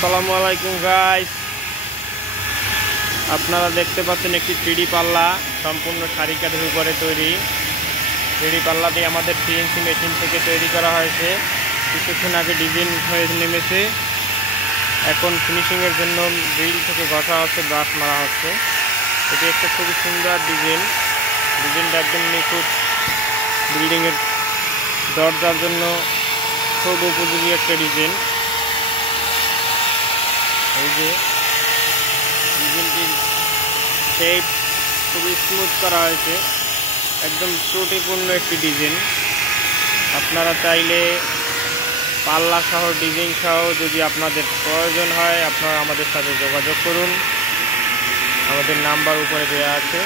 আসসালামু আলাইকুম গাইস, আপনারা দেখতে পাচ্ছেন একটি 3D পাল্লা সম্পূর্ণ শাড়ি কাঠের উপরে তৈরি। 3D পাল্লাটি আমাদের সিএনসি মেশিন থেকে তৈরি করা হয়েছে। কিছুক্ষণ আগে ডিজাইন হয়ে নেমেছে, এখন ফিনিশিংয়ের জন্য ড্রিল থেকে ঘষা হচ্ছে, ব্রাশ মারা হচ্ছে। এটি একটা খুবই সুন্দর ডিজাইনটা একদম নিখুঁত। বিল্ডিংয়ের দরজার জন্য খুব উপযোগী একটা ডিজাইন। এই যে ডিজাইনটির শেপ খুবই স্মুথ করা হয়েছে, একদম ত্রুটিপূর্ণ একটি ডিজাইন। আপনারা চাইলে পাল্লা সহ ডিজাইন সহ যদি আপনাদের প্রয়োজন হয়, আপনারা আমাদের সাথে যোগাযোগ করুন। আমাদের নাম্বার উপরে দেওয়া আছে।